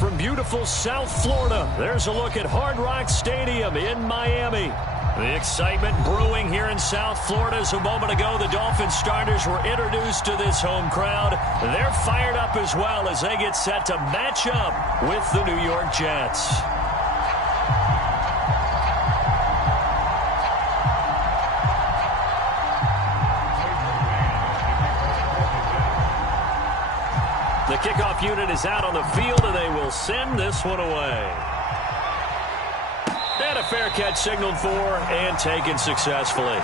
from beautiful South Florida. There's a look at Hard Rock Stadium in Miami. The excitement brewing here in South Florida as a moment ago the Dolphins starters were introduced to this home crowd. They're fired up as well as they get set to match up with the New York Jets. The kickoff unit is out on the field, and they will send this one away. And a fair catch signaled for and taken successfully.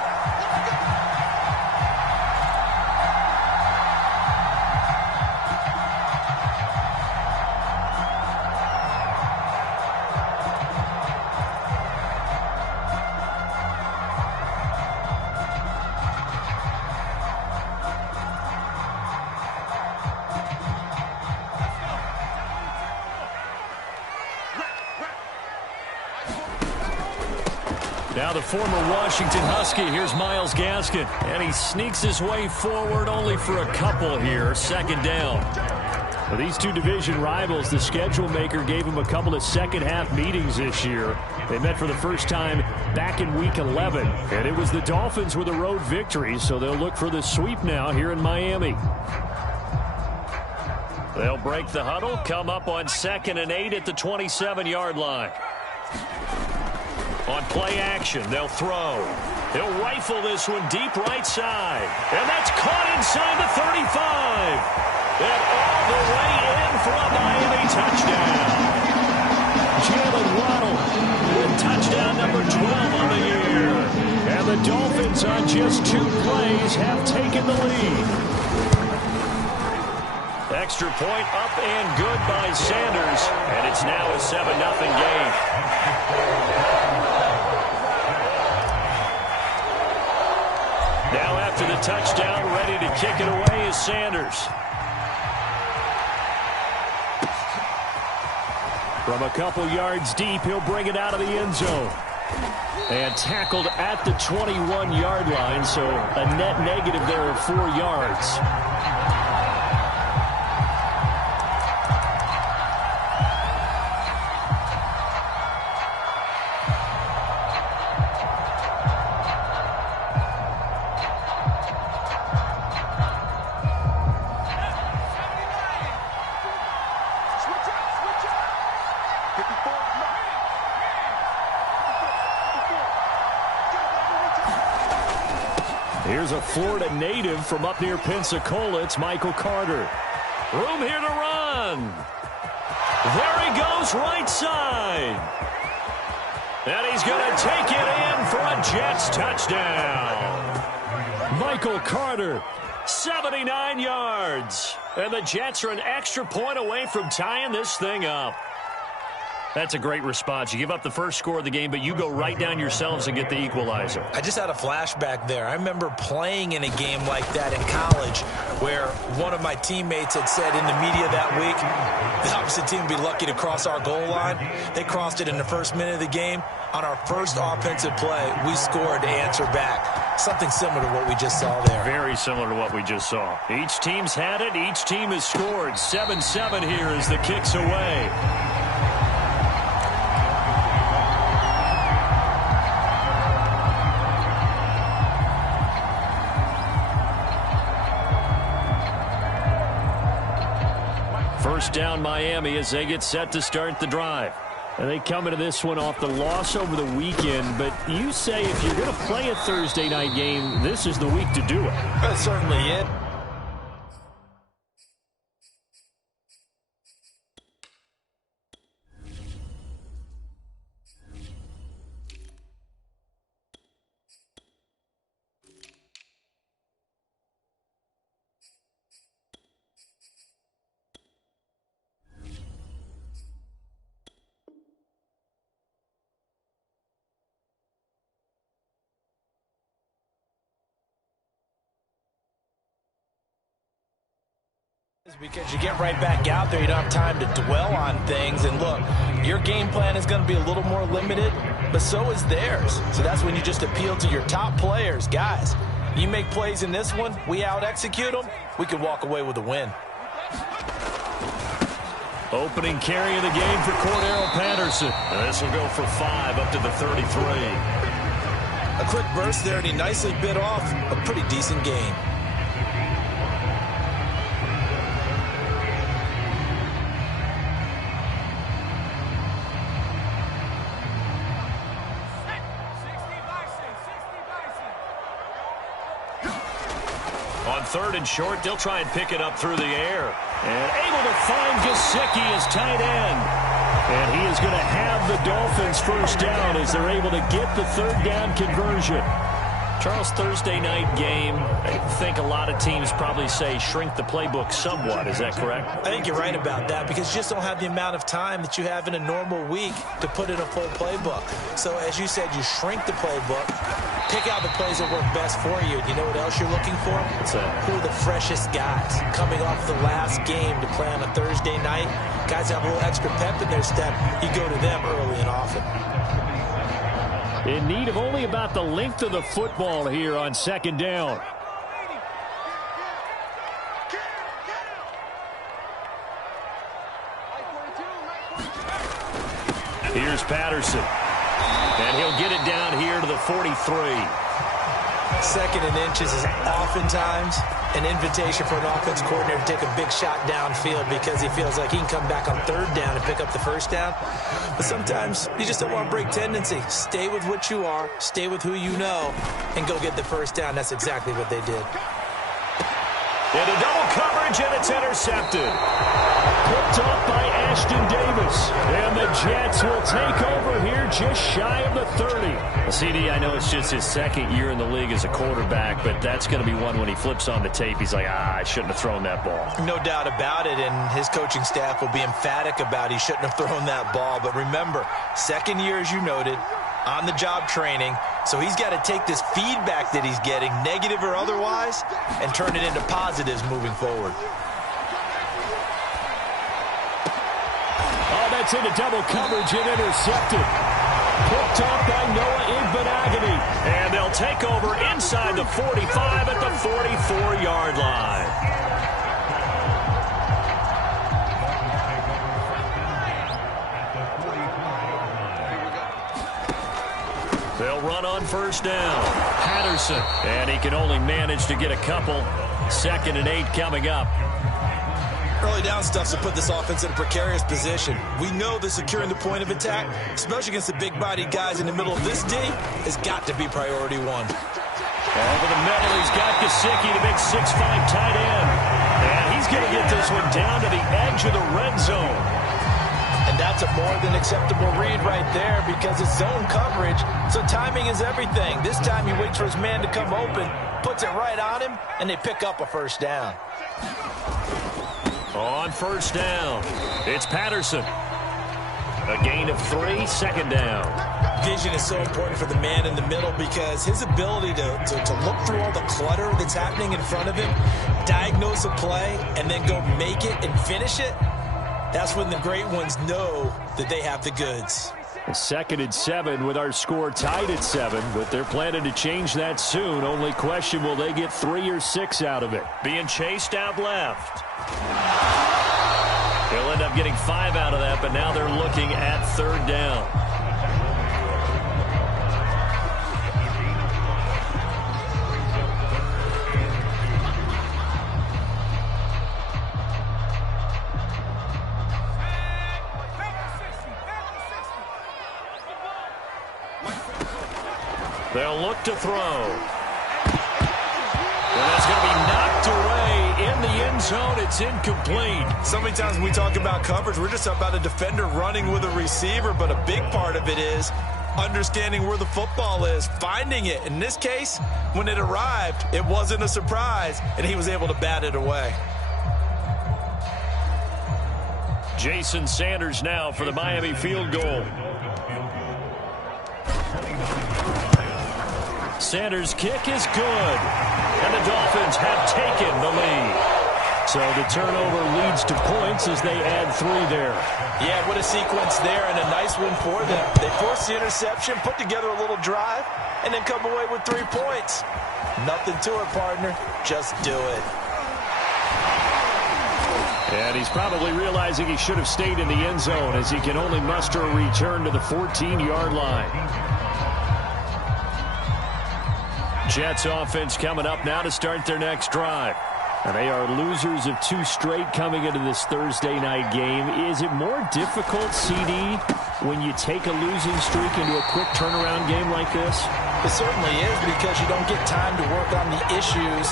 Now the former Washington Husky, here's Myles Gaskin, and he sneaks his way forward only for a couple here, second down. For these two division rivals, the schedule maker gave them a couple of second-half meetings this year. They met for the first time back in Week 11, and it was the Dolphins with a road victory, so they'll look for the sweep now here in Miami. They'll break the huddle, come up on 2nd and 8 at the 27-yard line. On play action, they'll throw. He'll rifle this one deep right side. And that's caught inside the 35. And all the way in for a Miami touchdown. Jalen Waddle with touchdown number 12 on the year. And the Dolphins on just 2 plays have taken the lead. Extra point up and good by Sanders. And it's now a 7-0 game. Now after the touchdown, ready to kick it away is Sanders. From a couple yards deep, he'll bring it out of the end zone. And tackled at the 21-yard line, so a net negative there of 4 yards. Here's a Florida native from up near Pensacola. It's Michael Carter. Room here to run. There he goes, right side. And he's going to take it in for a Jets touchdown. Michael Carter, 79 yards. And the Jets are an extra point away from tying this thing up. That's a great response. You give up the first score of the game, but you go right down yourselves and get the equalizer. I just had a flashback there. I remember playing in a game like that in college where one of my teammates had said in the media that week, the opposite team would be lucky to cross our goal line. They crossed it in the first minute of the game. On our first offensive play, we scored to answer back. Something similar to what we just saw there. Very similar to what we just saw. Each team's had it. Each team has scored. 7-7 here as the kick's away. First down Miami as they get set to start the drive. And they come into this one off the loss over the weekend. But you say if you're going to play a Thursday night game, this is the week to do it. That's certainly it. Because you get right back out there, you don't have time to dwell on things. And look, your game plan is going to be a little more limited, but so is theirs. So that's when you just appeal to your top players. Guys, you make plays in this one, we out-execute them, we can walk away with a win. Opening carry of the game for Cordero Patterson. And this will go for 5 up to the 33. A quick burst there, and he nicely bit off a pretty decent gain. On 3rd and short, they'll try and pick it up through the air. And able to find Gesicki as tight end. And he is going to have the Dolphins first down as they're able to get the 3rd down conversion. Charles, Thursday night game, I think a lot of teams probably say shrink the playbook somewhat. Is that correct? I think you're right about that because you just don't have the amount of time that you have in a normal week to put in a full playbook. So as you said, you shrink the playbook, pick out the plays that work best for you. You know what else you're looking for? Who are the freshest guys coming off the last game to play on a Thursday night? Guys have a little extra pep in their step. You go to them early and often. In need of only about the length of the football here on 2nd down. Here's Patterson. And he'll get it down here to the 43. 2nd and inches is oftentimes an invitation for an offense coordinator to take a big shot downfield because he feels like he can come back on 3rd down and pick up the 1st down. But sometimes you just don't want to break tendency. Stay with what you are, stay with who you know, and go get the 1st down. That's exactly what they did. Into double coverage, and it's intercepted. Picked off by Ashton Davis. And the Jets will take over here just shy of the 30. CD, I know it's just his 2nd year in the league as a quarterback, but that's going to be one when he flips on the tape. He's like, I shouldn't have thrown that ball. No doubt about it, and his coaching staff will be emphatic about he shouldn't have thrown that ball. But remember, 2nd year, as you noted, on-the-job training. So he's got to take this feedback that he's getting, negative or otherwise, and turn it into positives moving forward. Oh, that's into double coverage and intercepted. Picked off by Noah Igbenogany. And they'll take over inside the 45 at the 44-yard line. They'll run on 1st down. Patterson. And he can only manage to get a couple. 2nd and 8 coming up. Early down stuff to put this offense in a precarious position. We know that securing the point of attack, especially against the big-bodied guys in the middle of this D, has got to be priority 1. Over the middle, he's got Gesicki, the big 6'5" tight end. And he's going to get this one down to the edge of the red zone. And that's a more than acceptable read right there because it's zone coverage, so timing is everything. This time he waits for his man to come open, puts it right on him, and they pick up a 1st down. On 1st down, it's Patterson. A gain of 3, 2nd down. Vision is so important for the man in the middle because his ability to look through all the clutter that's happening in front of him, diagnose a play, and then go make it and finish it, that's when the great ones know that they have the goods. 2nd and 7 with our score tied at 7, but they're planning to change that soon. Only question, will they get 3 or 6 out of it? Being chased out left. He'll end up getting 5 out of that, but now they're looking at 3rd down. They'll look to throw. And that's going to be knocked away in the end zone. It's incomplete. So many times when we talk about coverage, we're just talking about a defender running with a receiver, but a big part of it is understanding where the football is, finding it. In this case, when it arrived, it wasn't a surprise, and he was able to bat it away. Jason Sanders now for the Miami field goal. Sanders' kick is good. And the Dolphins have taken the lead. So the turnover leads to points as they add 3 there. Yeah, what a sequence there, and a nice one for them. They force the interception, put together a little drive, and then come away with 3 points. Nothing to it, partner. Just do it. And he's probably realizing he should have stayed in the end zone as he can only muster a return to the 14-yard line. Jets offense coming up now to start their next drive. And they are losers of 2 straight coming into this Thursday night game. Is it more difficult, CD, when you take a losing streak into a quick turnaround game like this? It certainly is, because you don't get time to work on the issues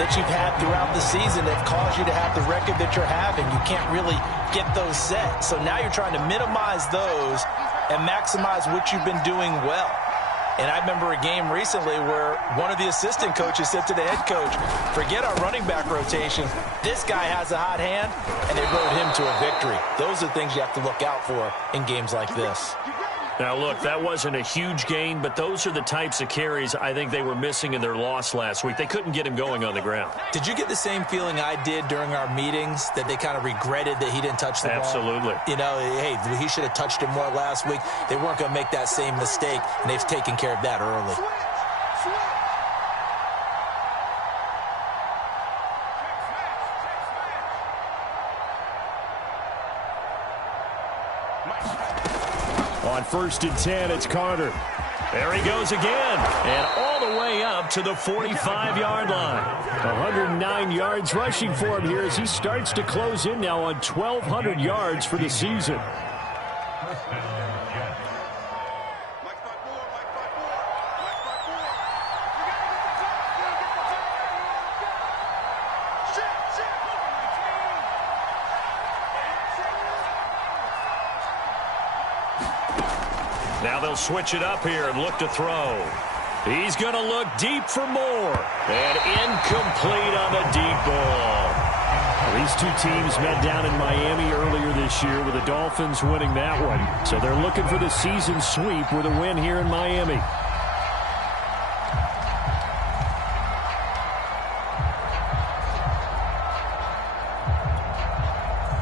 that you've had throughout the season that caused you to have the record that you're having. You can't really get those set. So now you're trying to minimize those and maximize what you've been doing well. And I remember a game recently where one of the assistant coaches said to the head coach, forget our running back rotation. This guy has a hot hand, and they rode him to a victory. Those are things you have to look out for in games like this. Now, look, that wasn't a huge gain, but those are the types of carries I think they were missing in their loss last week. They couldn't get him going on the ground. Did you get the same feeling I did during our meetings, that they kind of regretted that he didn't touch the ball? Absolutely. You know, hey, he should have touched it more last week. They weren't going to make that same mistake, and they've taken care of that early. On 1st and 10, it's Carter. There he goes again. And all the way up to the 45-yard line. 109 yards rushing for him here as he starts to close in now on 1,200 yards for the season. Now they'll switch it up here and look to throw. He's going to look deep for more. And incomplete on the deep ball. These 2 teams met down in Miami earlier this year with the Dolphins winning that one. So they're looking for the season sweep with a win here in Miami.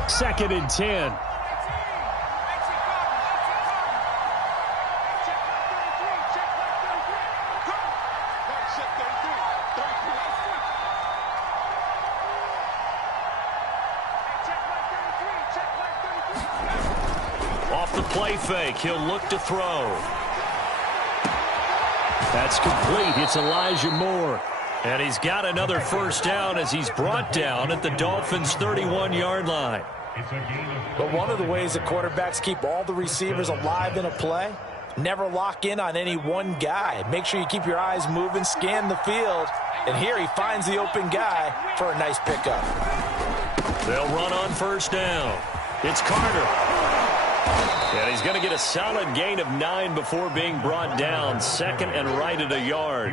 Second and 10. Off the play fake, he'll look to throw. That's complete. It's Elijah Moore. And he's got another first down as he's brought down at the Dolphins' 31-yard line. But one of the ways that quarterbacks keep all the receivers alive in a play, never lock in on any one guy. Make sure you keep your eyes moving, scan the field. And here he finds the open guy for a nice pickup. They'll run on first down. It's Carter. And he's going to get a solid gain of 9 before being brought down. Second and right at a yard.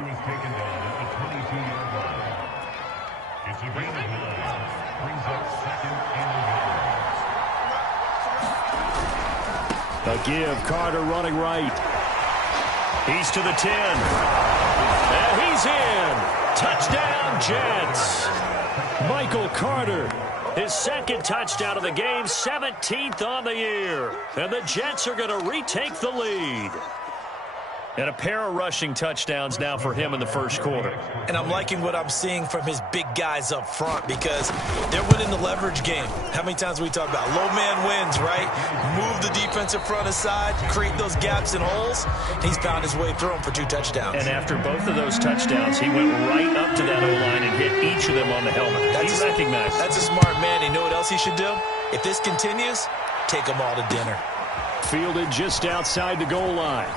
A give, Carter running right. He's to the 10. And he's in. Touchdown, Jets. Michael Carter. His second touchdown of the game, 17th on the year. And the Jets are going to retake the lead. And a pair of rushing touchdowns now for him in the first quarter. And I'm liking what I'm seeing from his big guys up front because they're winning the leverage game. How many times we talk about low man wins, right? Move the defensive front aside, create those gaps and holes. He's found his way through them for 2 touchdowns. And after both of those touchdowns, he went right up to that O-line and hit each of them on the helmet. He recognized. That's a smart man. You know what else he should do? If this continues, take them all to dinner. Fielded just outside the goal line.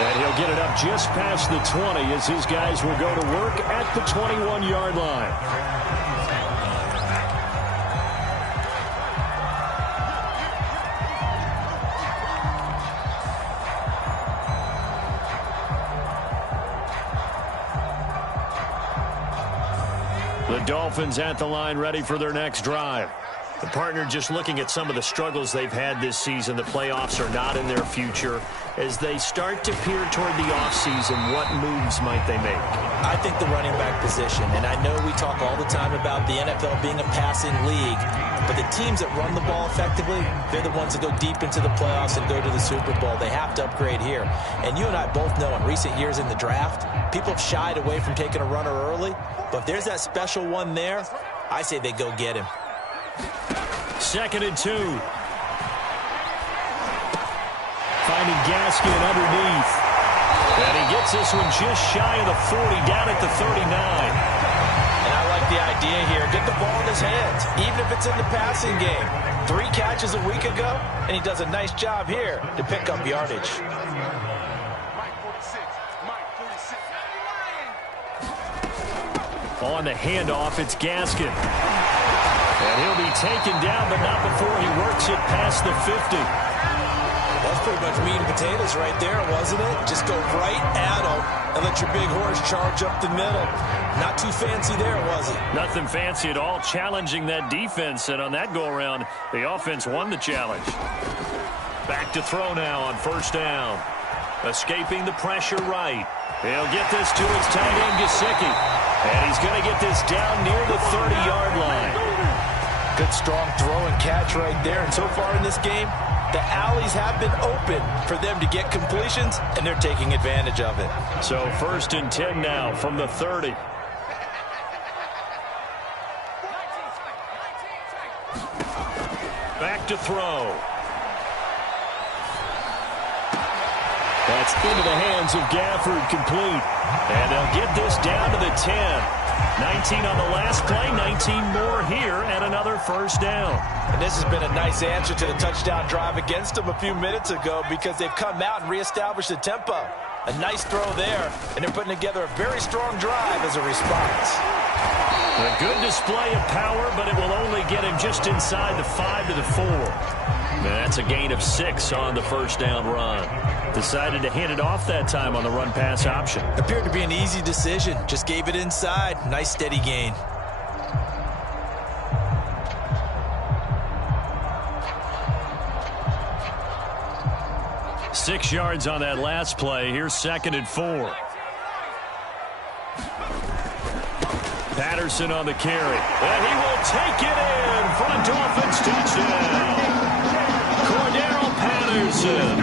And he'll get it up just past the 20 as his guys will go to work at the 21-yard line. The Dolphins at the line ready for their next drive. The partner just looking at some of the struggles they've had this season. The playoffs are not in their future. As they start to peer toward the offseason, what moves might they make? I think the running back position, and I know we talk all the time about the NFL being a passing league, but the teams that run the ball effectively, they're the ones that go deep into the playoffs and go to the Super Bowl. They have to upgrade here. And you and I both know in recent years in the draft, people have shied away from taking a runner early, but if there's that special one there, I say they go get him. 2nd and 2. Finding Gaskin underneath. And he gets this one just shy of the 40, down at the 39. And I like the idea here. Get the ball in his hands, even if it's in the passing game. 3 catches a week ago, and he does a nice job here to pick up yardage. On the handoff, it's Gaskin. And he'll be taken down, but not before he works it past the 50. That's pretty much meat and potatoes right there, wasn't it? Just go right at him and let your big horse charge up the middle. Not too fancy there, was it? Nothing fancy at all, challenging that defense. And on that go-around, the offense won the challenge. Back to throw now on 1st down. Escaping the pressure right. He'll get this to his tight end, Gesicki. And he's going to get this down near the 30-yard line. Good strong throw and catch right there. And so far in this game, the alleys have been open for them to get completions, and they're taking advantage of it. So 1st and 10 now from the 30. Back to throw. That's into the hands of Gafford, complete. And they'll get this down to the 10. 19 on the last play, 19 more here at another 1st down. And this has been a nice answer to the touchdown drive against them a few minutes ago because they've come out and reestablished the tempo. A nice throw there, and they're putting together a very strong drive as a response. A good display of power, but it will only get him just inside the 5 to the 4. That's a gain of 6 on the 1st down run. Decided to hand it off that time on the run-pass option. Appeared to be an easy decision. Just gave it inside. Nice steady gain. Six yards on that last play. Here's 2nd and 4. Patterson on the carry. And he will take it in for a Dolphins touchdown. Cordero Patterson.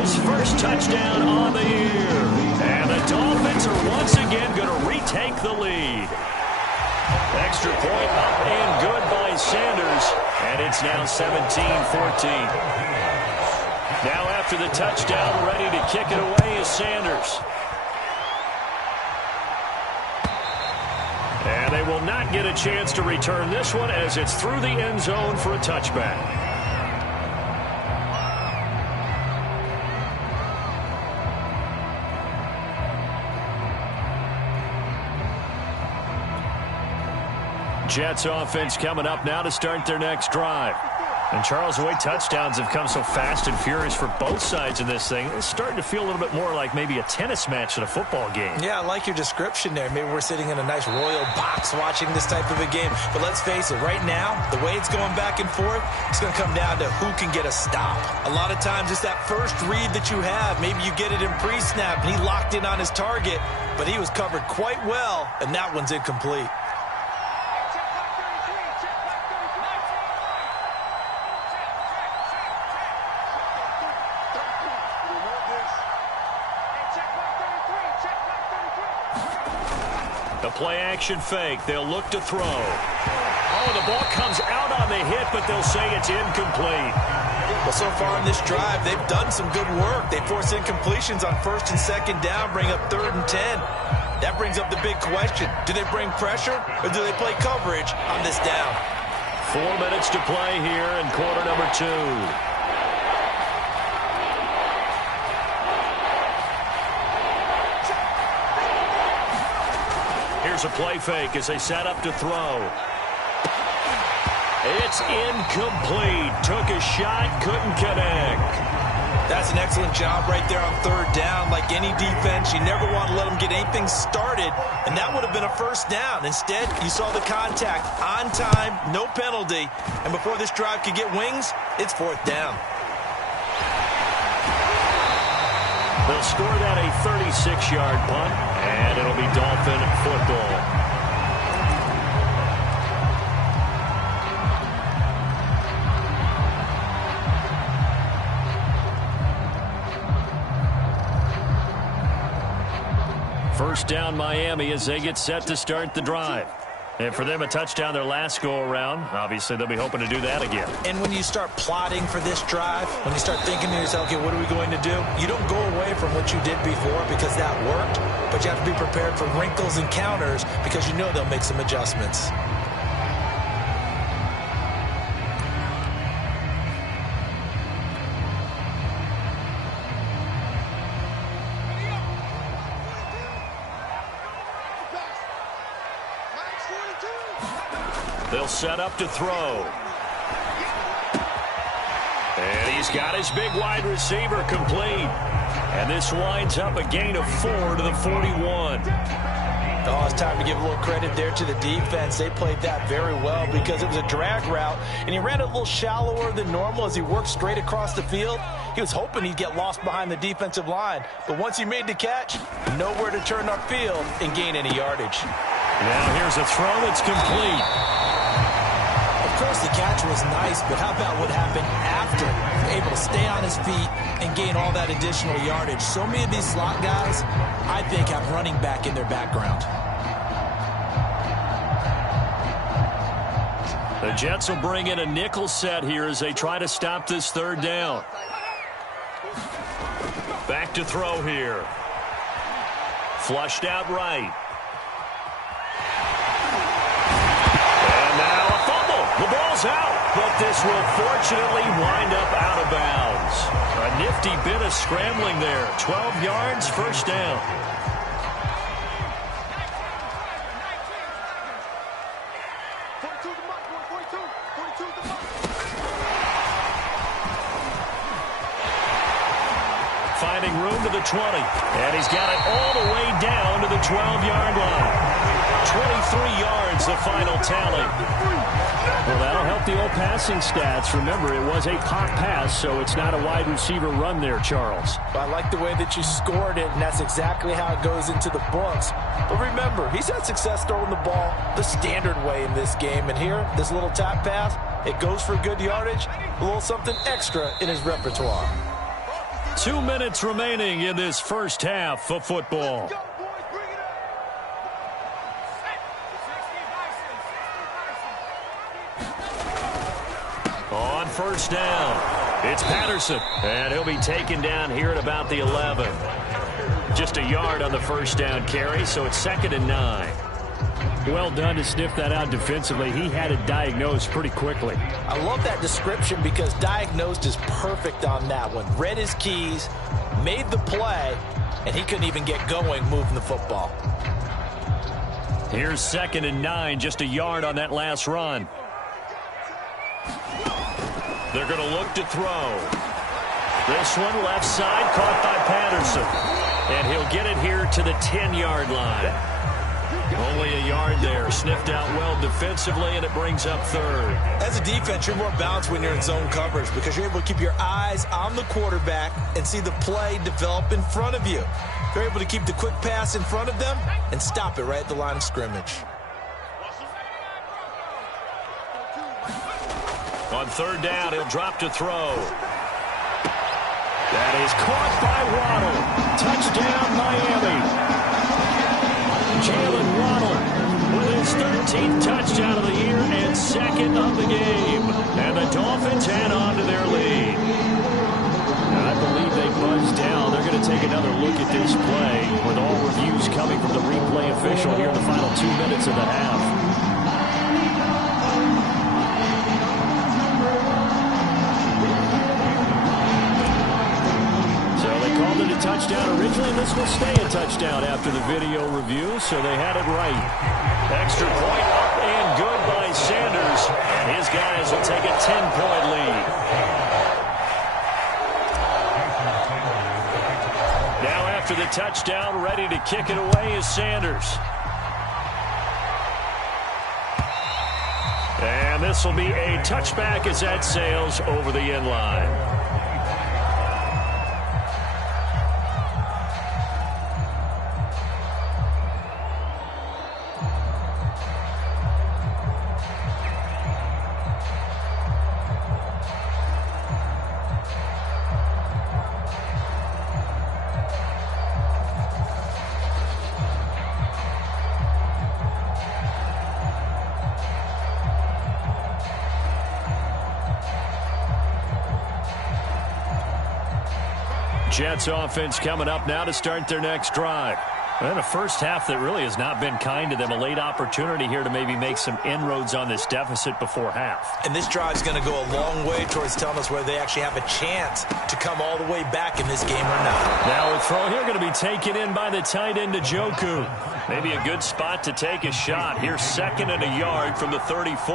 His first touchdown on the year. And the Dolphins are once again going to retake the lead. Extra point up and good by Sanders. And it's now 17-14. Now after the touchdown, ready to kick it away is Sanders. And they will not get a chance to return this one as it's through the end zone for a touchback. Jets offense coming up now to start their next drive. And Charles, the way touchdowns have come so fast and furious for both sides in this thing, it's starting to feel a little bit more like maybe a tennis match in a football game. Yeah, I like your description there. Maybe we're sitting in a nice royal box watching this type of a game. But let's face it, right now, the way it's going back and forth, it's going to come down to who can get a stop. A lot of times it's that first read that you have. Maybe you get it in pre-snap, and he locked in on his target, but he was covered quite well, and that one's incomplete. Play-action fake. They'll look to throw. Oh, the ball comes out on the hit, but they'll say it's incomplete. Well, so far in this drive, they've done some good work. They force incompletions on 1st and 2nd down, bring up 3rd and 10. That brings up the big question. Do they bring pressure, or do they play coverage on this down? 4 minutes to play here in quarter number 2. Here's a play fake as they set up to throw. It's incomplete. Took a shot, couldn't connect. That's an excellent job right there on 3rd down. Like any defense, you never want to let them get anything started, and that would have been a 1st down. Instead, you saw the contact on time, no penalty, and before this drive could get wings, it's 4th down. They'll score that a 36-yard punt, and it'll be Dolphin football. First down Miami as they get set to start the drive. And for them, a touchdown their last go-around. Obviously, they'll be hoping to do that again. And when you start plotting for this drive, when you start thinking to yourself, okay, what are we going to do? You don't go away from what you did before because that worked, but you have to be prepared for wrinkles and counters because you know they'll make some adjustments. They'll set up to throw. And he's got his big wide receiver complete. And this winds up a gain of 4 to the 41. Oh, it's time to give a little credit there to the defense. They played that very well because it was a drag route, and he ran a little shallower than normal as he worked straight across the field. He was hoping he'd get lost behind the defensive line, but once he made the catch, nowhere to turn upfield and gain any yardage. Now here's a throw that's complete. Of course, the catch was nice, but how about what happened after? Able to stay on his feet and gain all that additional yardage. So many of these slot guys, I think, have running back in their background. The Jets will bring in a nickel set here as they try to stop this third down. Back to throw here. Flushed out right. The ball's out, but this will fortunately wind up out of bounds. A nifty bit of scrambling there. 12 yards, first down. Finding room to the 20, and he's got it all the way down to the 12-yard line. 23 yards, the final tally. Well, that'll help the old passing stats. Remember, it was a pop pass, so it's not a wide receiver run there, Charles. Well, I like the way that you scored it, and that's exactly how it goes into the books. But remember, he's had success throwing the ball the standard way in this game. And here, this little tap pass, it goes for good yardage, a little something extra in his repertoire. 2 minutes remaining in this first half of football. On first down, it's Patterson, and he'll be taken down here at about the 11. Just a yard on the first down carry, so it's 2nd and 9. Well done to sniff that out defensively. He had it diagnosed pretty quickly. I love that description because diagnosed is perfect on that one. Read his keys, made the play, and he couldn't even get going moving the football. Here's 2nd and 9, just a yard on that last run. They're going to look to throw. This one left side caught by Patterson. And he'll get it here to the 10-yard line. Only a yard there. Sniffed out well defensively, and it brings up 3rd. As a defense, you're more balanced when you're in zone coverage because you're able to keep your eyes on the quarterback and see the play develop in front of you. You're able to keep the quick pass in front of them and stop it right at the line of scrimmage. On 3rd down, he'll drop to throw. That is caught by Waddle. Touchdown, Miami. Jalen Waddle with his 13th touchdown of the year and 2nd of the game. And the Dolphins add on to their lead. Now, I believe they buzzed down. They're going to take another look at this play with all reviews coming from the replay official here in the final 2 minutes of the half. Called it a touchdown originally, and this will stay a touchdown after the video review, so they had it right. Extra point up and good by Sanders. His guys will take a 10-point lead. Now after the touchdown, ready to kick it away is Sanders. And this will be a touchback as that sails over the end line. Jets offense coming up now to start their next drive. And a first half that really has not been kind to them. A late opportunity here to maybe make some inroads on this deficit before half. And this drive is going to go a long way towards telling us whether they actually have a chance to come all the way back in this game or not. Now a throw here going to be taken in by the tight end, Njoku. Maybe a good spot to take a shot. Here's 2nd and a yard from the 34.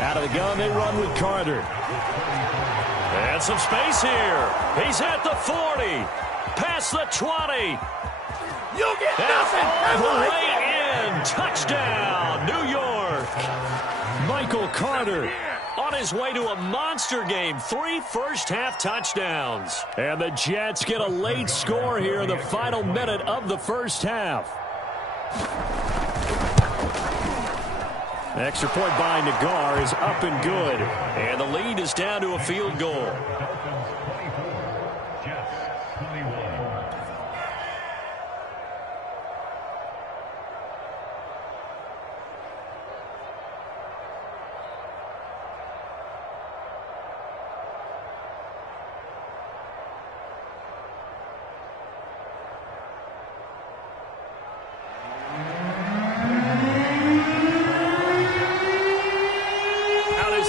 Out of the gun, they run with Carter. And some space here. He's at the 40. Past the 20. You get nothing. All the way in. Touchdown, New York. Michael Carter on his way to a monster game. 3 first-half touchdowns. And the Jets get a late score here in the final minute of the first half. Extra point by Nagar is up and good. And the lead is down to a field goal.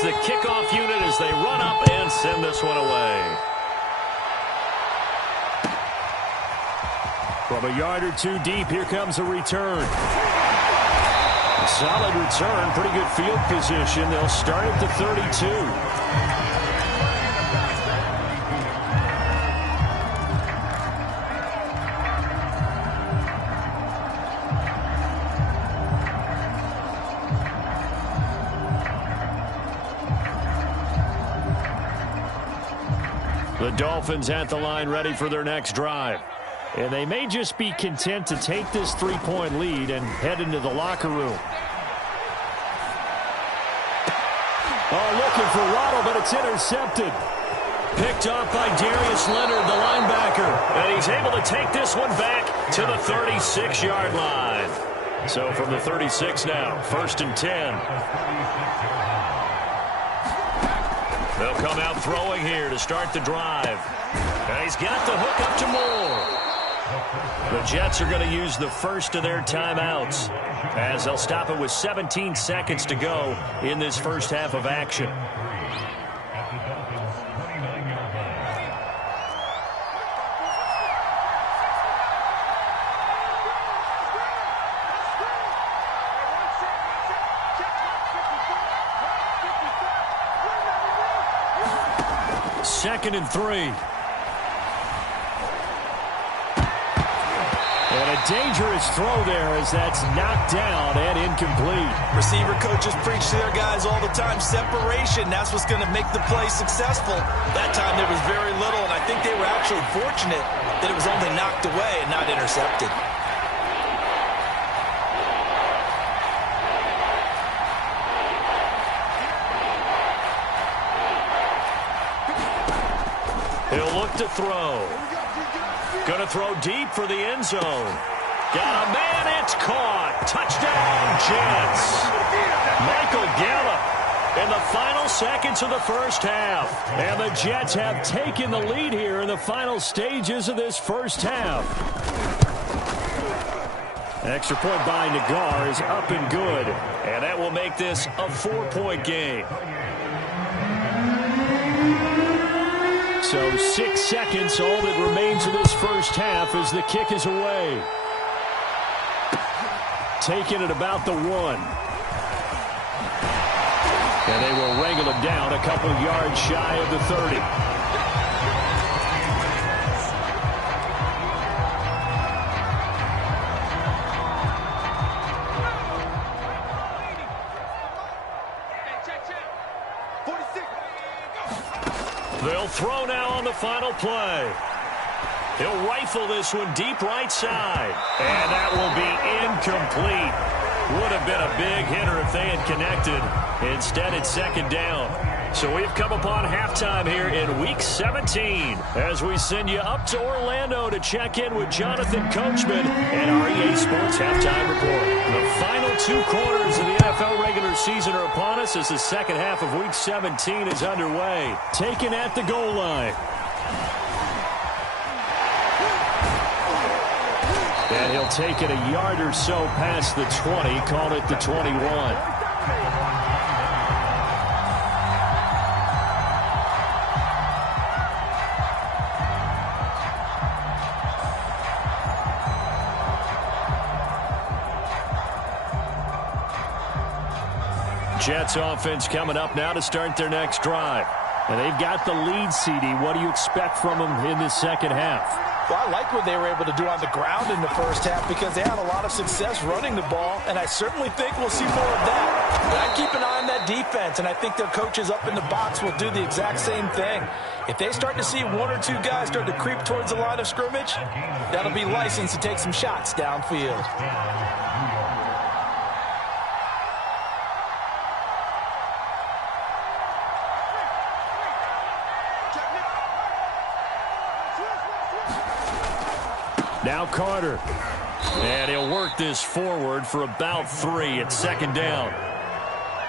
The kickoff unit as they run up and send this one away. From a yard or two deep, here comes a return. A solid return, pretty good field position. They'll start at the 32. The Dolphins at the line ready for their next drive. And they may just be content to take this 3-point lead and head into the locker room. Oh, looking for Waddle, but it's intercepted. Picked off by Darius Leonard, the linebacker. And he's able to take this one back to the 36-yard line. So from the 36 now, 1st and 10. They'll come out throwing here to start the drive. And he's got the hook up to Moore. The Jets are going to use the first of their timeouts as they'll stop it with 17 seconds to go in this first half of action. Second and 3. And a dangerous throw there as that's knocked down and incomplete. Receiver coaches preach to their guys all the time. Separation, that's what's going to make the play successful. That time there was very little, and I think they were actually fortunate that it was only knocked away and not intercepted. He'll look to throw. Going to throw deep for the end zone. Got a man, it's caught. Touchdown, Jets. Michael Gallup in the final seconds of the first half. And the Jets have taken the lead here in the final stages of this first half. Extra point by Nagar is up and good. And that will make this a 4-point game. So 6 seconds, all that remains of this first half as the kick is away. Taken at about the 1. And they will wrangle him down a couple yards shy of the 30. They'll throw now on the final play. He'll rifle this one deep right side. And that will be incomplete. Would have been a big hitter if they had connected. Instead, it's second down. So we've come upon halftime here in Week 17 as we send you up to Orlando to check in with Jonathan Coachman and our EA Sports Halftime Report. The final 2 quarters of the NFL regular season are upon us as the second half of Week 17 is underway. Taken at the goal line. And he'll take it a yard or so past the 20, call it the 21. Jets offense coming up now to start their next drive. And they've got the lead, CD. What do you expect from them in the second half? Well, I like what they were able to do on the ground in the first half because they had a lot of success running the ball, and I certainly think we'll see more of that. But I keep an eye on that defense, and I think their coaches up in the box will do the exact same thing. If they start to see one or two guys start to creep towards the line of scrimmage, that'll be license to take some shots downfield. Now Carter. And he'll work this forward for about 3 at second down.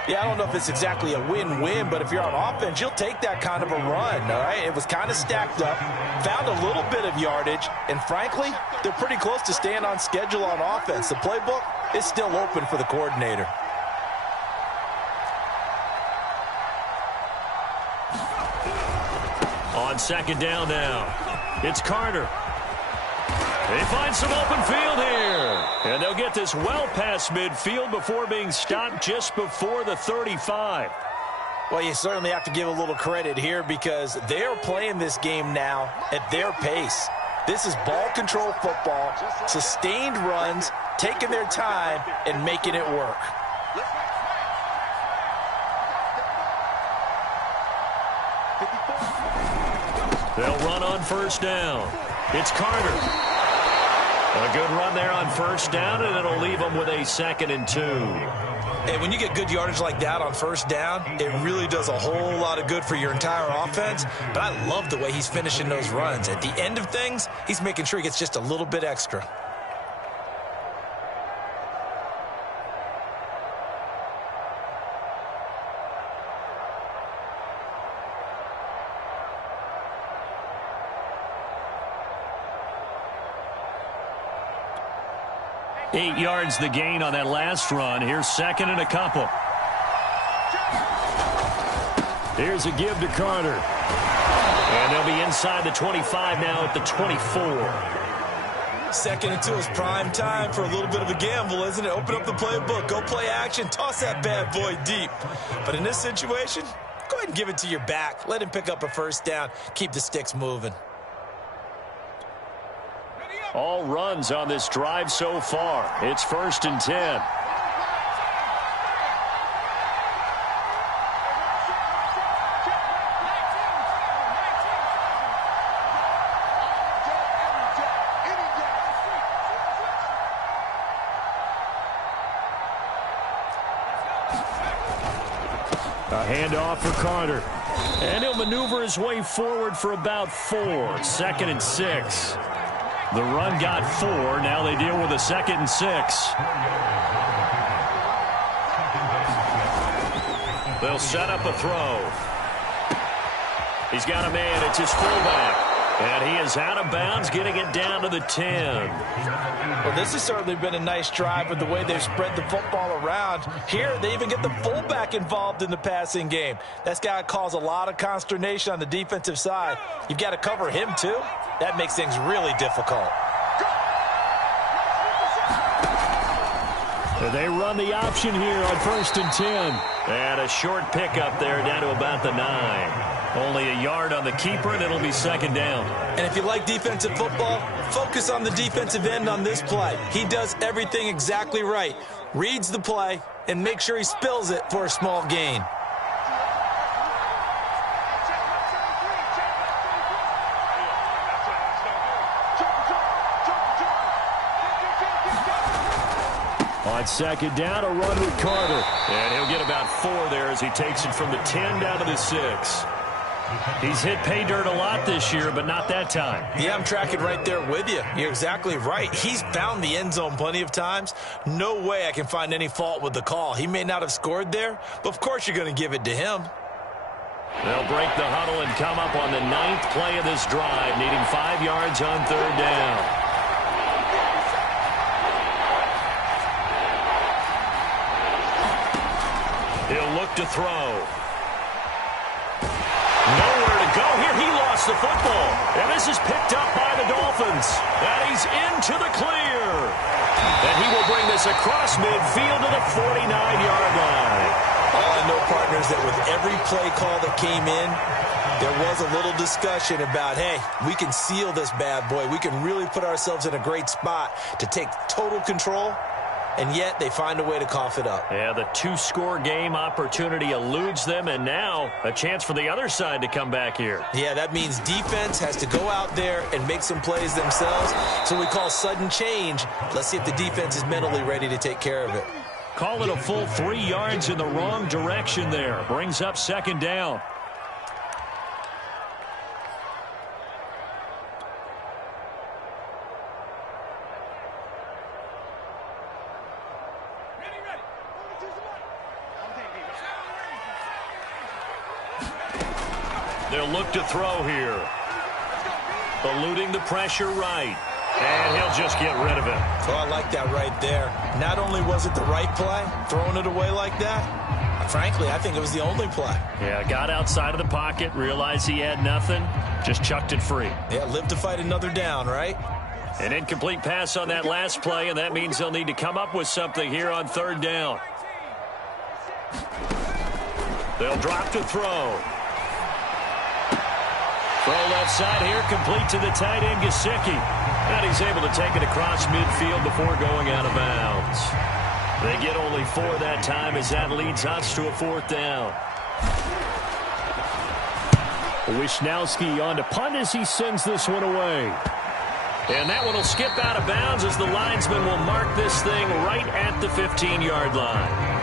Yeah, I don't know if it's exactly a win-win, but if you're on offense, you'll take that kind of a run, all right? It was kind of stacked up, found a little bit of yardage, and frankly, they're pretty close to staying on schedule on offense. The playbook is still open for the coordinator. On second down now, it's Carter. They find some open field here. And they'll get this well past midfield before being stopped just before the 35. Well, you certainly have to give a little credit here because they're playing this game now at their pace. This is ball control football, sustained runs, taking their time, and making it work. They'll run on first down. It's Carter. A good run there on first down, and it'll leave them with a 2nd and 2. And when you get good yardage like that on first down, it really does a whole lot of good for your entire offense. But I love the way he's finishing those runs. At the end of things, he's making sure he gets just a little bit extra. Eight yards the gain on that last run. Here's 2nd and a couple. Here's a give to Carter. And they'll be inside the 25 now at the 24. 2nd and 2 is prime time for a little bit of a gamble, isn't it? Open up the playbook, go play action, toss that bad boy deep. But in this situation, go ahead and give it to your back. Let him pick up a first down. Keep the sticks moving. All runs on this drive so far. It's 1st and 10. A handoff for Carter. And he'll maneuver his way forward for about 4. 2nd and 6. The run got 4. Now they deal with a 2nd and 6. They'll set up a throw. He's got a man. It's his fullback. And he is out of bounds, getting it down to the 10. Well, this has certainly been a nice drive with the way they've spread the football around. Here, they even get the fullback involved in the passing game. That's got to cause a lot of consternation on the defensive side. You've got to cover him, too. That makes things really difficult. They run the option here on 1st and 10. And a short pickup there down to about the 9. Only a yard on the keeper, and it'll be 2nd down. And if you like defensive football, focus on the defensive end on this play. He does everything exactly right. Reads the play and make sure he spills it for a small gain. On 2nd down, a run with Carter. And he'll get about 4 there as he takes it from the 10 down to the 6. He's hit pay dirt a lot this year, but not that time. Yeah, I'm tracking right there with you. You're exactly right. He's found the end zone plenty of times. No way I can find any fault with the call. He may not have scored there, but of course you're going to give it to him. They'll break the huddle and come up on the 9th play of this drive, needing 5 yards on 3rd down. He'll look to throw. Nowhere to go here. He lost the football. And this is picked up by the Dolphins. And he's into the clear. And he will bring this across midfield to the 49-yard line. All I know, partners, that with every play call that came in, there was a little discussion about, hey, we can seal this bad boy. We can really put ourselves in a great spot to take total control. And yet they find a way to cough it up. Yeah, the 2-score game opportunity eludes them, and now a chance for the other side to come back here. Yeah, that means defense has to go out there and make some plays themselves. So we call sudden change. Let's see if the defense is mentally ready to take care of it. Call it a full 3 yards in the wrong direction there. Brings up 2nd down. They'll look to throw here. Eluding the pressure right. And he'll just get rid of it. Oh, I like that right there. Not only was it the right play, throwing it away like that, frankly, I think it was the only play. Yeah, got outside of the pocket, realized he had nothing, just chucked it free. Yeah, live to fight another down, right? An incomplete pass on that last play, and that means they'll need to come up with something here on 3rd down. They'll drop to throw. Throw left side here, complete to the tight end, Gesicki. And he's able to take it across midfield before going out of bounds. They get only 4 that time as that leads us to a 4th down. Wisnowski on to punt as he sends this one away. And that one will skip out of bounds as the linesman will mark this thing right at the 15-yard line.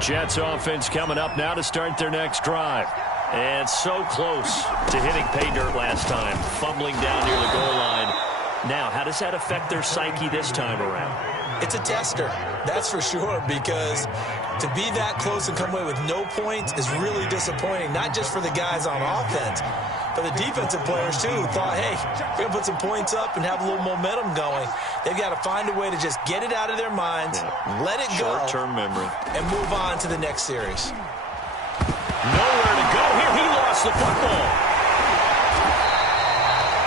Jets offense coming up now to start their next drive. And so close to hitting pay dirt last time, fumbling down near the goal line. Now, how does that affect their psyche this time around? It's a tester, that's for sure, because to be that close and come away with no points is really disappointing, not just for the guys on offense, but the defensive players, too, who thought, hey, we're going to put some points up and have a little momentum going. They've got to find a way to just get it out of their minds, let it go, short-term memory, and move on to the next series. Nowhere to go here. He lost the football.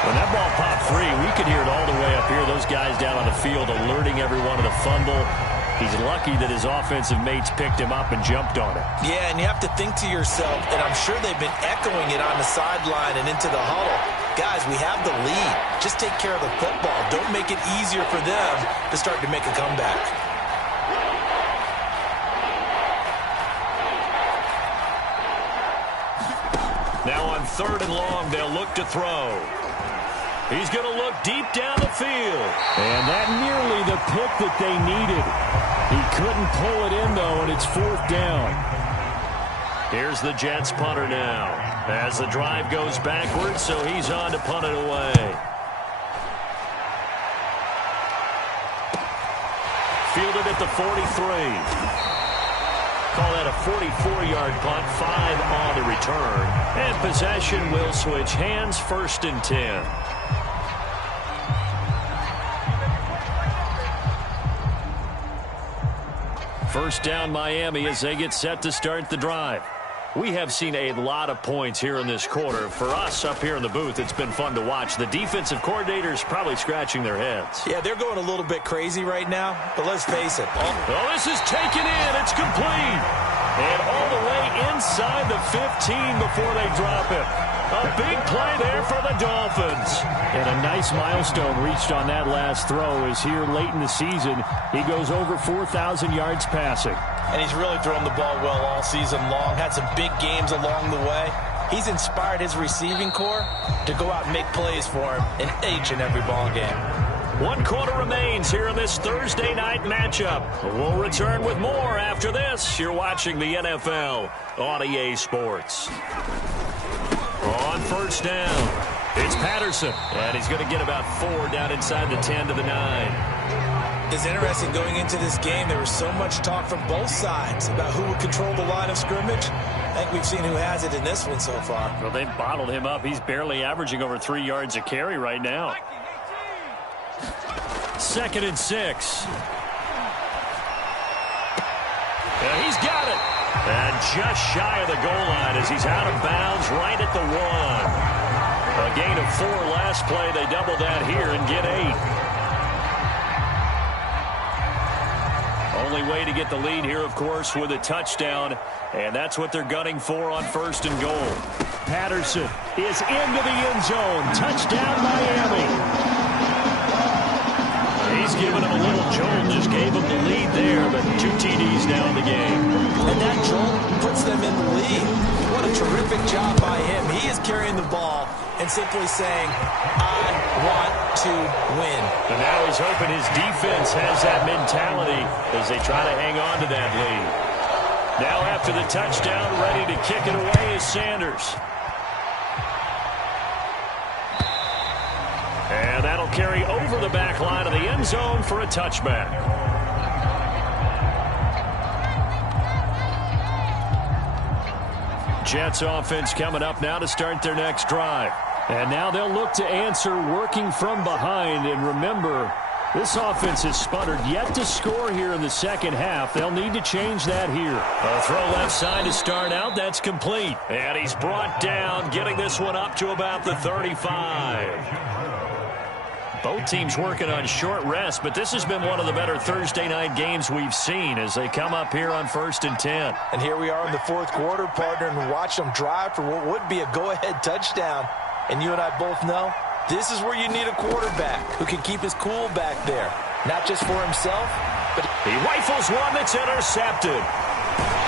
When that ball popped free, we could hear it all the way up here. Those guys down on the field alerting everyone of the fumble. He's lucky that his offensive mates picked him up and jumped on it. Yeah, and you have to think to yourself, and I'm sure they've been echoing it on the sideline and into the huddle. Guys, we have the lead. Just take care of the football. Don't make it easier for them to start to make a comeback. Now on 3rd and long, they'll look to throw. He's going to look deep down the field. And that nearly the pick that they needed. He couldn't pull it in, though, and it's 4th down. Here's the Jets punter now. As the drive goes backwards, so he's on to punt it away. Fielded at the 43. Call that a 44-yard punt, 5 on the return. And possession will switch hands, 1st and 10. First down Miami as they get set to start the drive. We have seen a lot of points here in this quarter. For us up here in the booth, it's been fun to watch. The defensive coordinators probably scratching their heads. Yeah, they're going a little bit crazy right now, but let's face it. Oh, this is taken in. It's complete. And all the way inside the 15 before they drop it. A big play there for the Dolphins. And a nice milestone reached on that last throw is here late in the season. He goes over 4,000 yards passing. And he's really thrown the ball well all season long. Had some big games along the way. He's inspired his receiving corps to go out and make plays for him in each and every ball game. 1 quarter remains here in this Thursday night matchup. We'll return with more after this. You're watching the NFL on EA Sports. On 1st down, it's Patterson. And he's going to get about 4 down inside the 10 to the 9. It's interesting going into this game. There was so much talk from both sides about who would control the line of scrimmage. I think we've seen who has it in this one so far. Well, they've bottled him up. He's barely averaging over 3 yards a carry right now. 2nd and 6. Yeah, he's got it. And just shy of the goal line as he's out of bounds right at the 1. A gain of 4 last play. They double that here and get 8. Only way to get the lead here, of course, with a touchdown. And that's what they're gunning for on 1st and goal. Patterson is into the end zone. Touchdown, Miami. He's giving him a little jolt. Just gave him the lead there, but 2 TDs now in the game. And that jolt puts them in the lead. What a terrific job by him. He is carrying the ball and simply saying, I want to win. And now he's hoping his defense has that mentality as they try to hang on to that lead. Now after the touchdown, ready to kick it away is Sanders. And that'll carry over the back line of the end zone for a touchback. Jets offense coming up now to start their next drive. And now they'll look to answer working from behind. And remember, this offense has sputtered yet to score here in the second half. They'll need to change that here. A throw left side to start out. That's complete. And he's brought down, getting this one up to about the 35. Both teams working on short rest, but this has been one of the better Thursday night games we've seen as they come up here on 1st and 10. And here we are in the 4th quarter, partner, and watch them drive for what would be a go-ahead touchdown. And you and I both know this is where you need a quarterback who can keep his cool back there. Not just for himself, but he rifles one that's intercepted.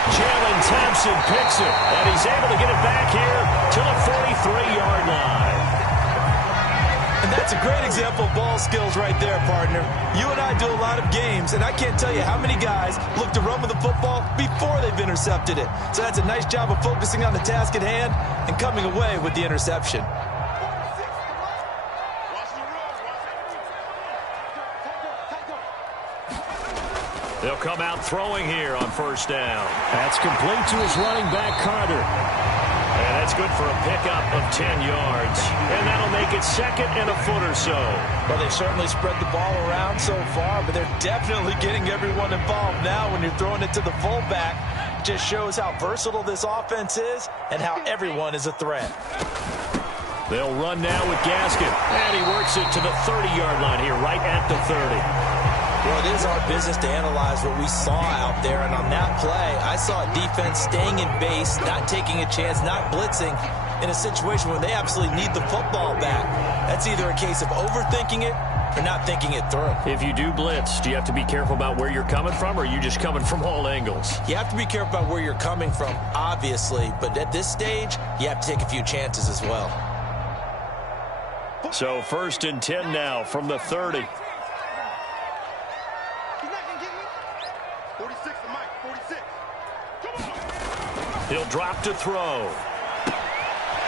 Jalen Thompson picks it, and he's able to get it back here to the 43-yard line. And that's a great example of ball skills right there, partner. You and I do a lot of games, and I can't tell you how many guys look to run with the football before they've intercepted it. So that's a nice job of focusing on the task at hand and coming away with the interception. They'll come out throwing here on 1st down. That's complete to his running back, Carter. And that's good for a pickup of 10 yards. And that'll make it 2nd and a foot or so. Well, they've certainly spread the ball around so far, but they're definitely getting everyone involved now when you're throwing it to the fullback. It just shows how versatile this offense is and how everyone is a threat. They'll run now with Gaskin. And he works it to the 30-yard line here, right at the 30. Well, it is our business to analyze what we saw out there, and on that play, I saw a defense staying in base, not taking a chance, not blitzing, in a situation where they absolutely need the football back. That's either a case of overthinking it or not thinking it through. If you do blitz, do you have to be careful about where you're coming from, or are you just coming from all angles? You have to be careful about where you're coming from, obviously, but at this stage, you have to take a few chances as well. So 1st and 10 now from the 30. He'll drop to throw.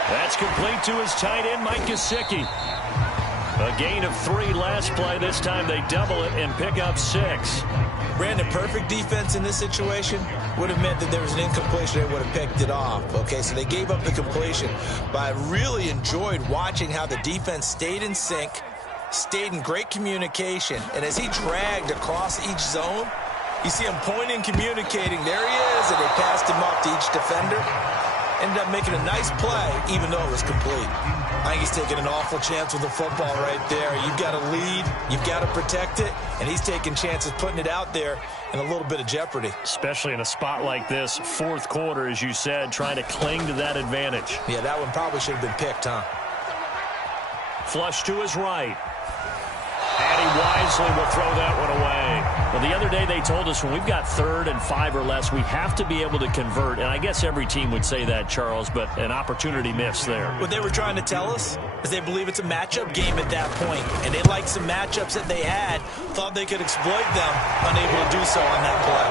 That's complete to his tight end, Mike Gesicki. A gain of 3 last play. This time they double it and pick up 6. Brandon, perfect defense in this situation would have meant that there was an incompletion. They would have picked it off. Okay, so they gave up the completion. But I really enjoyed watching how the defense stayed in sync, stayed in great communication. And as he dragged across each zone, you see him pointing, communicating. There he is, and they passed him off to each defender. Ended up making a nice play, even though it was complete. I think he's taking an awful chance with the football right there. You've got to lead, you've got to protect it, and he's taking chances putting it out there in a little bit of jeopardy. Especially in a spot like this, 4th quarter, as you said, trying to cling to that advantage. Yeah, that one probably should have been picked, huh? Flush to his right. And he wisely will throw that one away. Well, the other day they told us when we've got 3rd and 5 or less, we have to be able to convert. And I guess every team would say that, Charles, but an opportunity missed there. What they were trying to tell us is they believe it's a matchup game at that point. And they liked some matchups that they had, thought they could exploit them, unable to do so on that play.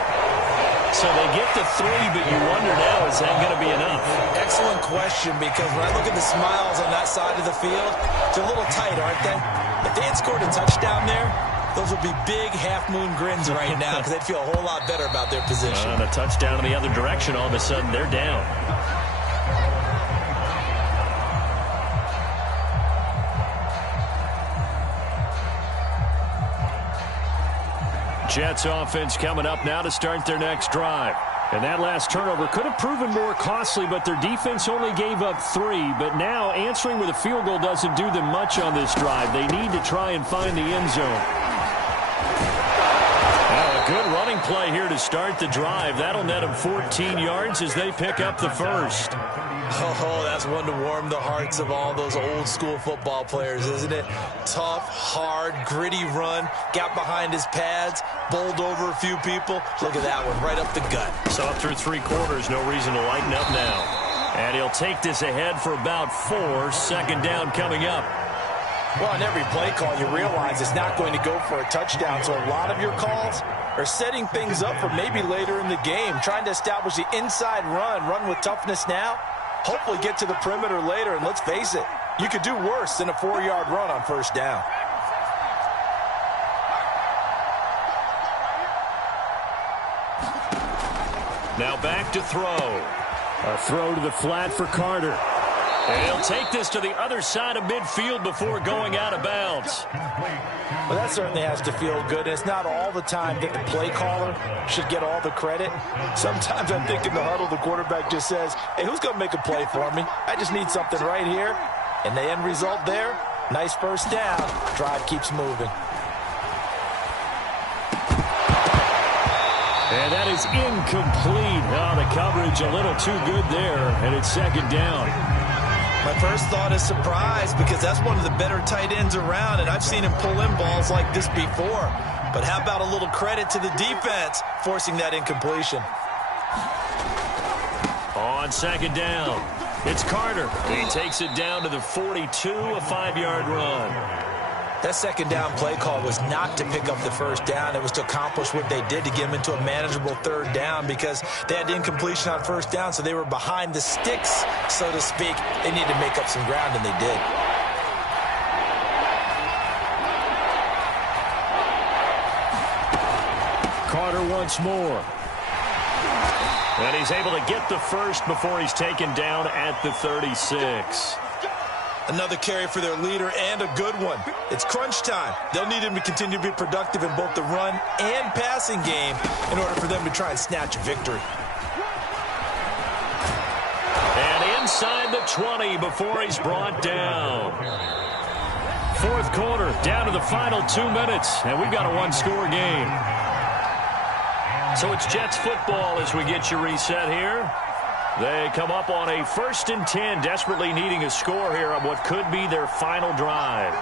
So they get to 3, but you wonder now, is that going to be enough? Excellent question, because when I look at the smiles on that side of the field, they're a little tight, aren't they? If they had scored a touchdown there, Those would be big half-moon grins right now because they'd feel a whole lot better about their position. And a touchdown in the other direction, all of a sudden they're down. Jets offense coming up now to start their next drive. And that last turnover could have proven more costly, but their defense only gave up 3. But now answering with a field goal doesn't do them much on this drive. They need to try and find the end zone. Now a good running play here to start the drive. That'll net them 14 yards as they pick up the first. Oh, that's one to warm the hearts of all those old school football players, isn't it? Tough, hard, gritty run, got behind his pads, bowled over a few people. Look at that one, right up the gut. So up through 3 quarters, no reason to lighten up now. And he'll take this ahead for about 4. Second down coming up. Well, on every play call, you realize it's not going to go for a touchdown, so a lot of your calls are setting things up for maybe later in the game, trying to establish the inside run with toughness now. Hopefully get to the perimeter later, and let's face it, you could do worse than a 4-yard run on first down. Now back to throw. A throw to the flat for Carter. And he'll take this to the other side of midfield before going out of bounds. Well, that certainly has to feel good. And it's not all the time that the play caller should get all the credit. Sometimes I think in the huddle, the quarterback just says, hey, who's going to make a play for me? I just need something right here. And the end result there, nice first down. Drive keeps moving. And that is incomplete. Oh, the coverage a little too good there, and it's second down. My first thought is surprise because that's one of the better tight ends around, and I've seen him pull in balls like this before. But how about a little credit to the defense forcing that incompletion? On second down, it's Carter. He takes it down to the 42, a 5-yard run. That second down play call was not to pick up the first down. It was to accomplish what they did to get them into a manageable third down because they had incompletion on first down, so they were behind the sticks, so to speak. They needed to make up some ground, and they did. Carter once more. And he's able to get the first before he's taken down at the 36. Another carry for their leader and a good one. It's crunch time. They'll need him to continue to be productive in both the run and passing game in order for them to try and snatch a victory. And inside the 20 before he's brought down. Fourth quarter, down to the final 2 minutes, and we've got a one-score game. So it's Jets football as we get you reset here. They come up on a 1st and 10, desperately needing a score here on what could be their final drive.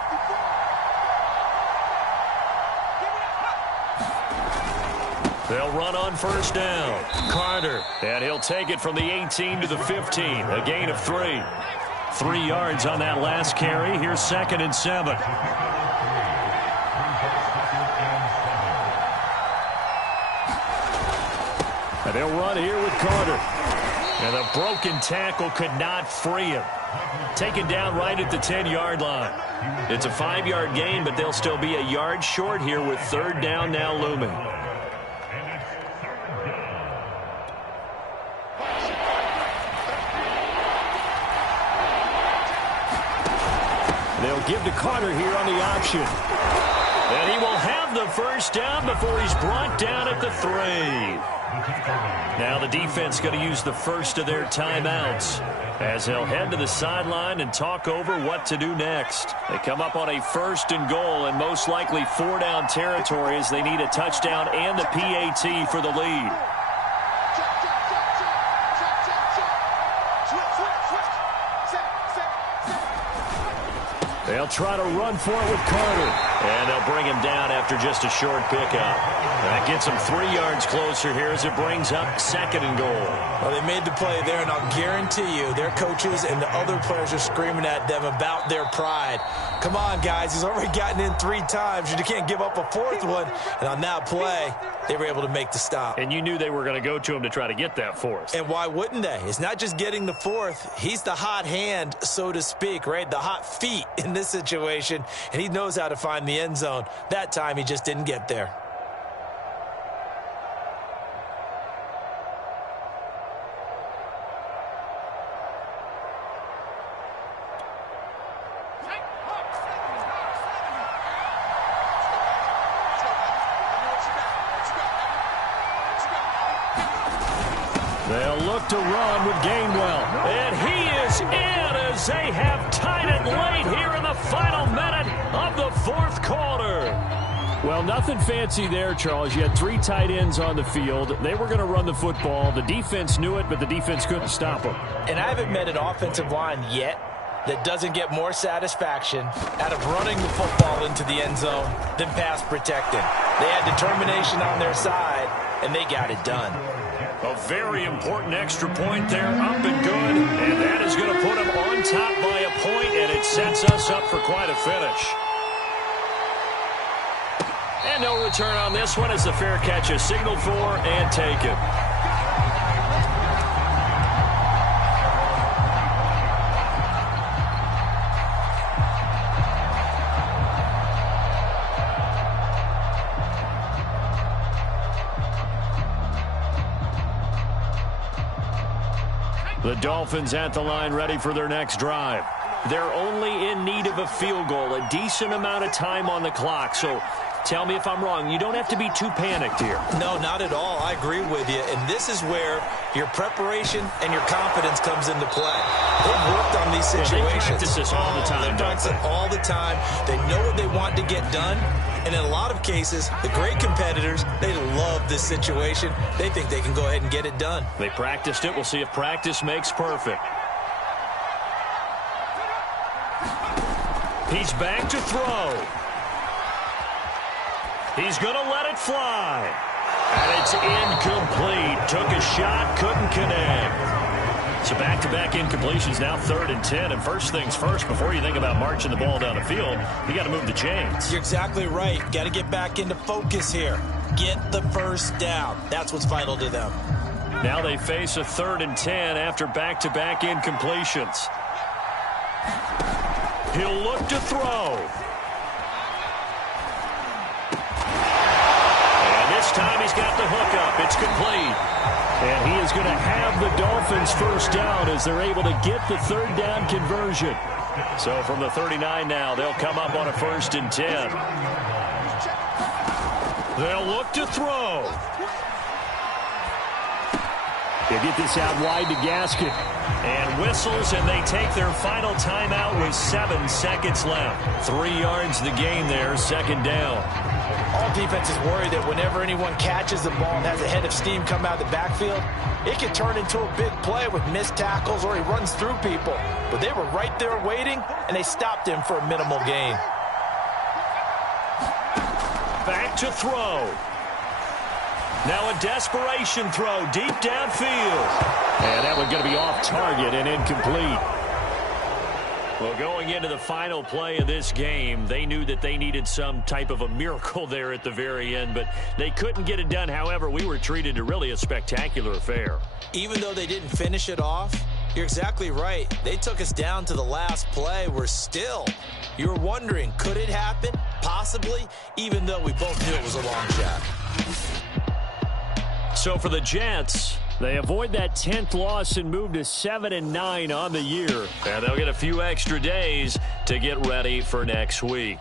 They'll run on first down. Carter, and he'll take it from the 18 to the 15, a gain of 3. 3 yards on that last carry. Here's 2nd and 7. And they'll run here with Carter. And a broken tackle could not free him. Taken down right at the 10-yard line. It's a 5-yard gain, but they'll still be a yard short here with third down now looming. They'll give to Carter here on the option. And he will have the first down before he's brought down at the 3. Now the defense going to use the first of their timeouts as they'll head to the sideline and talk over what to do next. They come up on a 1st and goal and most likely 4-down territory as they need a touchdown and the PAT for the lead. They'll try to run for it with Carter. And they'll bring him down after just a short pickup. That gets him 3 yards closer here as it brings up 2nd and goal. Well, they made the play there, and I'll guarantee you their coaches and the other players are screaming at them about their pride. Come on, guys. He's already gotten in 3 times. You can't give up a 4th one. And on that play, they were able to make the stop. And you knew they were going to go to him to try to get that 4th. And why wouldn't they? It's not just getting the 4th. He's the hot hand, so to speak, right? The hot feet in this situation, and he knows how to find the the end zone. That time he just didn't get there. They'll look to run with Gainwell. And he is in as they have tied it late here in the final minute of the fourth quarter. Well, nothing fancy there, Charles. You had 3 tight ends on the field. They were going to run the football. The defense knew it, but the defense couldn't stop them. And I haven't met an offensive line yet that doesn't get more satisfaction out of running the football into the end zone than pass protecting. They had determination on their side, and they got it done. A very important extra point there, up and good. And that is going to put them on top by a point, and it sets us up for quite a finish. And no return on this one as the fair catch is signaled for and taken. The Dolphins at the line ready for their next drive. They're only in need of a field goal, a decent amount of time on the clock. So tell me if I'm wrong. You don't have to be too panicked here. No, not at all. I agree with you. And this is where your preparation and your confidence comes into play. They've worked on these situations. They practice this all the time, They practice it all the time. They know what they want to get done. And in a lot of cases, the great competitors, they love this situation. They think they can go ahead and get it done. They practiced it. We'll see if practice makes perfect. He's back to throw. He's going to let it fly. And it's incomplete. Took a shot, couldn't connect. So back-to-back incompletions, now 3rd and 10. And first things first, before you think about marching the ball down the field, you got to move the chains. You're exactly right. Got to get back into focus here. Get the first down. That's what's vital to them. Now they face a 3rd and 10 after back-to-back incompletions. He'll look to throw. And this time he's got the hook up. It's complete. And he is going to have the Dolphins first down as they're able to get the 3rd down conversion. So from the 39 now, they'll come up on a 1st and 10. They'll look to throw. They get this out wide to Gaskin. And whistles, and they take their final timeout with 7 seconds left. 3 yards the game there, 2nd down. All defenses worry that whenever anyone catches the ball and has a head of steam come out of the backfield, it can turn into a big play with missed tackles or he runs through people. But they were right there waiting, and they stopped him for a minimal gain. Back to throw. Now a desperation throw deep downfield. And that one's going to be off target and incomplete. Well, going into the final play of this game, they knew that they needed some type of a miracle there at the very end, but they couldn't get it done. However, we were treated to really a spectacular affair. Even though they didn't finish it off, you're exactly right. They took us down to the last play. We're still, you were wondering, could it happen? Possibly, even though we both knew it was a long shot. So for the Jets, they avoid that 10th loss and move to 7-9 on the year. And they'll get a few extra days to get ready for next week.